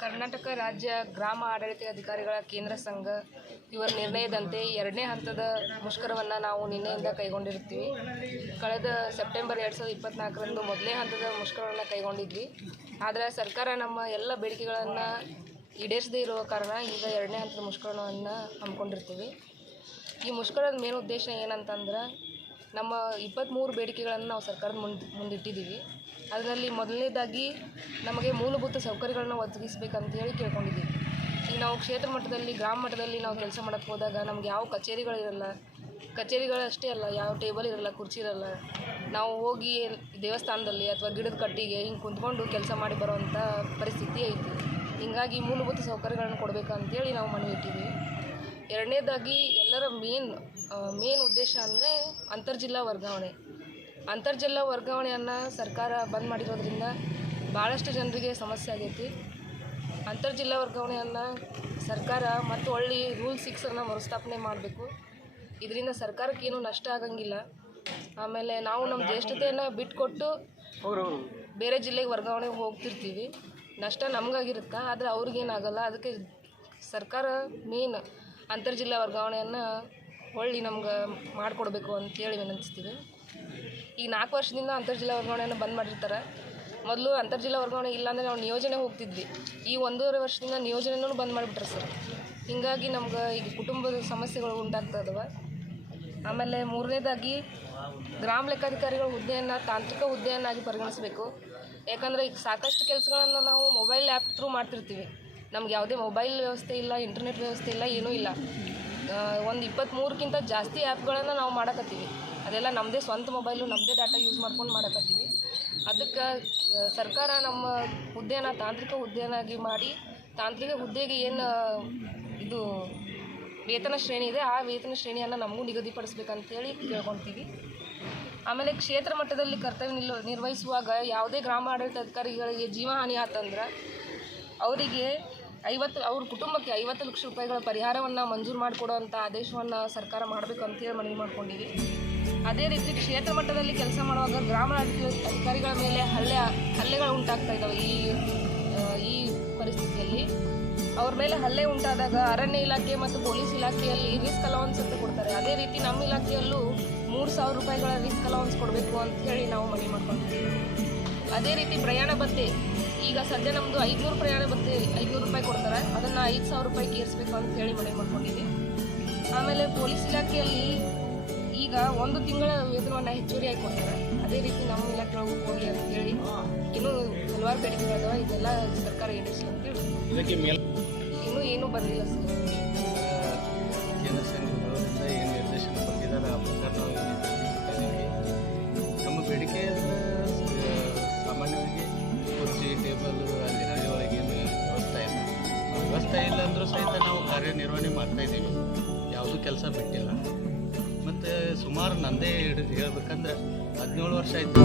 ಕರ್ನಾಟಕ ರಾಜ್ಯ ಗ್ರಾಮ ಆಡಳಿತ ಅಧಿಕಾರಿಗಳ ಕೇಂದ್ರ ಸಂಘ ಇವರ ನಿರ್ಣಯದಂತೆ 2ನೇ ಹಂತದ ಮುಷ್ಕರವನ್ನು ನಾವು ನಿನ್ನೆಯಿಂದ ಕೈಗೊಂಡಿರ್ತೀವಿ. ಕಳೆದ ಸೆಪ್ಟೆಂಬರ್ 2024ರಂದು ಮೊದಲನೇ ಹಂತದ ಮುಷ್ಕರವನ್ನು ಕೈಗೊಂಡಿದ್ವಿ. ಆದರೆ ಸರ್ಕಾರ ನಮ್ಮ ಎಲ್ಲ ಬೇಡಿಕೆಗಳನ್ನು ಈಡೇರಿಸದೇ ಇರುವ ಕಾರಣ ಈಗ 2ನೇ ಹಂತದ ಮುಷ್ಕರವನ್ನು ಹಮ್ಮಿಕೊಂಡಿರ್ತೀವಿ. ಈ ಮುಷ್ಕರದ ಮೇನ್ ಉದ್ದೇಶ ಏನಂತಂದ್ರೆ, ನಮ್ಮ 23 ಬೇಡಿಕೆಗಳನ್ನು ನಾವು ಸರ್ಕಾರದ ಮುಂದಿಟ್ಟಿದ್ದೀವಿ. ಅದರಲ್ಲಿ ಮೊದಲನೇದಾಗಿ ನಮಗೆ ಮೂಲಭೂತ ಸೌಕರ್ಯಗಳನ್ನ ಒದಗಿಸಬೇಕಂತ ಹೇಳಿ ಕೇಳ್ಕೊಂಡಿದ್ದೀವಿ. ಈಗ ನಾವು ಕ್ಷೇತ್ರ ಮಟ್ಟದಲ್ಲಿ, ಗ್ರಾಮ ಮಟ್ಟದಲ್ಲಿ ನಾವು ಕೆಲಸ ಮಾಡೋಕ್ಕೆ ಹೋದಾಗ ನಮ್ಗೆ ಯಾವ ಕಚೇರಿಗಳಿರಲ್ಲ, ಕಚೇರಿಗಳಷ್ಟೇ ಅಲ್ಲ, ಯಾವ ಟೇಬಲ್ ಇರಲ್ಲ, ಕುರ್ಚಿ ಇರಲ್ಲ. ನಾವು ಹೋಗಿ ದೇವಸ್ಥಾನದಲ್ಲಿ ಅಥವಾ ಗಿಡದ ಕಟ್ಟಿಗೆ ಹಿಂಗೆ ಕುಂತ್ಕೊಂಡು ಕೆಲಸ ಮಾಡಿ ಬರೋವಂಥ ಪರಿಸ್ಥಿತಿ ಐತಿ. ಹೀಗಾಗಿ ಮೂಲಭೂತ ಸೌಕರ್ಯಗಳನ್ನು ಕೊಡಬೇಕಂತೇಳಿ ನಾವು ಮನವಿ ಇಟ್ಟಿದ್ದೀವಿ. ಎರಡನೇದಾಗಿ ಎಲ್ಲರ ಮೇನ್ ಉದ್ದೇಶ ಅಂದರೆ ಅಂತರ್ಜಿಲ್ಲಾ ವರ್ಗಾವಣೆ. ಅಂತರ್ಜಿಲ್ಲಾ ವರ್ಗಾವಣೆಯನ್ನು ಸರ್ಕಾರ ಬಂದ್ ಮಾಡಿರೋದ್ರಿಂದ ಭಾಳಷ್ಟು ಜನರಿಗೆ ಸಮಸ್ಯೆ ಆಗೈತಿ. ಅಂತರ್ಜಿಲ್ಲಾ ವರ್ಗಾವಣೆಯನ್ನು ಸರ್ಕಾರ ಮತ್ತು ಒಳ್ಳೆ ರೂಲ್ 6 ಮರುಸ್ಥಾಪನೆ ಮಾಡಬೇಕು. ಇದರಿಂದ ಸರ್ಕಾರಕ್ಕೇನು ನಷ್ಟ ಆಗಂಗಿಲ್ಲ. ಆಮೇಲೆ ನಾವು ನಮ್ಮ ಜ್ಯೇಷ್ಠತೆಯನ್ನು ಬಿಟ್ಕೊಟ್ಟು ಬೇರೆ ಜಿಲ್ಲೆಗೆ ವರ್ಗಾವಣೆಗೆ ಹೋಗ್ತಿರ್ತೀವಿ. ನಷ್ಟ ನಮಗಾಗಿರುತ್ತೆ, ಆದರೆ ಅವ್ರಿಗೇನಾಗಲ್ಲ. ಅದಕ್ಕೆ ಸರ್ಕಾರ ಮೇನ್ ಅಂತರ್ಜಿಲ್ಲಾ ವರ್ಗಾವಣೆಯನ್ನು ಒಳ್ಳೆ ನಮ್ಗೆ ಮಾಡಿಕೊಡ್ಬೇಕು ಅಂತೇಳಿ ವಿನಂತಿಸ್ತೀವಿ. ಈಗ 4 ವರ್ಷದಿಂದ ಅಂತರ್ಜಿಲ್ಲಾ ವರ್ಗಾವಣೆಯನ್ನು ಬಂದ್ ಮಾಡಿರ್ತಾರೆ. ಮೊದಲು ಅಂತರ್ಜಿಲ್ಲಾ ವರ್ಗಾವಣೆ ಇಲ್ಲಾಂದರೆ ನಾವು ನಿಯೋಜನೆ ಹೋಗ್ತಿದ್ವಿ. ಈ 1.5 ವರ್ಷದಿಂದ ನಿಯೋಜನೆಯೂ ಬಂದ್ ಮಾಡಿಬಿಟ್ರೆ ಸರ್. ಹೀಗಾಗಿ ನಮ್ಗೆ ಈಗ ಕುಟುಂಬದ ಸಮಸ್ಯೆಗಳು ಉಂಟಾಗ್ತಾ ಇದಾವೆ. ಆಮೇಲೆ 3ನೇದಾಗಿ ಗ್ರಾಮ ಲೆಕ್ಕಾಧಿಕಾರಿಗಳ ಹುದ್ದೆಯನ್ನು ತಾಂತ್ರಿಕ ಹುದ್ದೆಯನ್ನಾಗಿ ಪರಿಗಣಿಸಬೇಕು. ಯಾಕಂದರೆ ಈಗ ಸಾಕಷ್ಟು ಕೆಲಸಗಳನ್ನು ನಾವು ಮೊಬೈಲ್ ಆ್ಯಪ್ ಥ್ರೂ ಮಾಡ್ತಿರ್ತೀವಿ. ನಮ್ಗೆ ಯಾವುದೇ ಮೊಬೈಲ್ ವ್ಯವಸ್ಥೆ ಇಲ್ಲ, ಇಂಟರ್ನೆಟ್ ವ್ಯವಸ್ಥೆ ಇಲ್ಲ, ಏನೂ ಇಲ್ಲ. ಒಂದು 23ಕ್ಕಿಂತ ಜಾಸ್ತಿ ಆ್ಯಪ್ಗಳನ್ನು ನಾವು ಮಾಡಕತ್ತೀವಿ. ಅದೆಲ್ಲ ನಮ್ಮದೇ ಸ್ವಂತ ಮೊಬೈಲು, ನಮ್ಮದೇ ಡಾಟಾ ಯೂಸ್ ಮಾಡ್ಕೊಂಡು ಮಾಡಕತ್ತೀವಿ. ಅದಕ್ಕೆ ಸರ್ಕಾರ ನಮ್ಮ ಹುದ್ದೆಯನ್ನು ತಾಂತ್ರಿಕ ಹುದ್ದೆಯನ್ನಾಗಿ ಮಾಡಿ, ತಾಂತ್ರಿಕ ಹುದ್ದೆಗೆ ಏನು ಇದು ವೇತನ ಶ್ರೇಣಿ ಇದೆ, ಆ ವೇತನ ಶ್ರೇಣಿಯನ್ನು ನಮಗೂ ನಿಗದಿಪಡಿಸ್ಬೇಕಂತೇಳಿ ಕೇಳ್ಕೊತೀವಿ. ಆಮೇಲೆ ಕ್ಷೇತ್ರ ಮಟ್ಟದಲ್ಲಿ ಕರ್ತವ್ಯ ನಿರ್ವಹಿಸುವಾಗ ಯಾವುದೇ ಗ್ರಾಮ ಆಡಳಿತ ಅಧಿಕಾರಿಗಳಿಗೆ ಜೀವಹಾನಿ ಆತಂದ್ರೆ ಅವರಿಗೆ ಅವ್ರ ಕುಟುಂಬಕ್ಕೆ 50 ಲಕ್ಷ ರೂಪಾಯಿಗಳ ಪರಿಹಾರವನ್ನು ಮಂಜೂರು ಮಾಡಿಕೊಡುವಂಥ ಆದೇಶವನ್ನು ಸರ್ಕಾರ ಮಾಡಬೇಕು ಅಂತೇಳಿ ಮನವಿ ಮಾಡ್ಕೊಂಡಿವಿ. ಅದೇ ರೀತಿ ಕ್ಷೇತ್ರ ಮಟ್ಟದಲ್ಲಿ ಕೆಲಸ ಮಾಡುವಾಗ ಗ್ರಾಮ ಆಡಳಿತ ಅಧಿಕಾರಿಗಳ ಮೇಲೆ ಹಲ್ಲೆಗಳು ಉಂಟಾಗ್ತಾ ಇದ್ದಾವೆ. ಈ ಪರಿಸ್ಥಿತಿಯಲ್ಲಿ ಅವ್ರ ಮೇಲೆ ಹಲ್ಲೆ ಉಂಟಾದಾಗ ಅರಣ್ಯ ಇಲಾಖೆ ಮತ್ತು ಪೊಲೀಸ್ ಇಲಾಖೆಯಲ್ಲಿ ರಿಸ್ಕ್ ಅಲೌನ್ಸ್ ಅಂತ ಕೊಡ್ತಾರೆ. ಅದೇ ರೀತಿ ನಮ್ಮ ಇಲಾಖೆಯಲ್ಲೂ 3,000 ರೂಪಾಯಿಗಳ ರಿಸ್ಕ್ ಅಲೌನ್ಸ್ ಕೊಡಬೇಕು ಅಂತ ಹೇಳಿ ನಾವು ಮನವಿ ಮಾಡ್ಕೊಂಡಿದ್ದೀವಿ. ಅದೇ ರೀತಿ ಪ್ರಯಾಣ ಭತ್ಯೆ, ಈಗ ಸದ್ಯ ನಮ್ಮದು 500 ಪ್ರಯಾಣ ಭತ್ಯೆ 500 ರೂಪಾಯಿ ಕೊಡ್ತಾರೆ. ಅದನ್ನು 5,000 ರೂಪಾಯಿಗೆ ಏರಿಸಬೇಕು ಅಂತ ಹೇಳಿ ಮನವಿ ಮಾಡ್ಕೊಂಡಿದ್ದೀವಿ. ಆಮೇಲೆ ಪೊಲೀಸ್ ಇಲಾಖೆಯಲ್ಲಿ ಈಗ 1 ತಿಂಗಳ ವೇತನವನ್ನು ಹೆಚ್ಚುವರಿಯಾಗಿ ಕೊಡ್ತಾರೆ. ಅದೇ ರೀತಿ ನಮ್ಮ ಇಲಾಖೆ ಒಳಗೂ ಕೊಡಲಿ ಅಂತ ಹೇಳಿ ಇನ್ನೂ ಹಲವಾರು ಬೇಡಿಕೆಗಳಿದಾವೆ. ಇದೆಲ್ಲ ಸರ್ಕಾರ ಈಡೇರಿಸಲಿ ಅಂತೇಳಿ ಇನ್ನೂ ಏನೂ ಬಂದಿಲ್ಲ ಸರ್. ಕೇಂದ್ರ ಸಂಘದಿಂದ ಏನು ನಿರ್ದೇಶನ ಕೊಟ್ಟಿದ್ದಾರೆ ಆ ಪ್ರಕಾರ ನಾವು ನಮ್ಮ ಬೇಡಿಕೆ ಸಾಮಾನ್ಯವಾಗಿ ಕುರ್ಚಿ, ಟೇಬಲ್, ಅಲ್ಲಿ ಹಳ್ಳಿಯೊಳಗೆ ಏನು ವ್ಯವಸ್ಥೆ ಇಲ್ಲ ಅಂದರೂ ಸಹಿತ ನಾವು ಕಾರ್ಯನಿರ್ವಹಣೆ ಮಾಡ್ತಾಯಿದ್ದೀವಿ. ಯಾವುದೂ ಕೆಲಸ ಬಿಟ್ಟಿಲ್ಲ. ಮತ್ತು ಸುಮಾರು ನಂದೇ ಹೇಳ್ಬೇಕಂದ್ರೆ 17 ವರ್ಷ ಆಯಿತು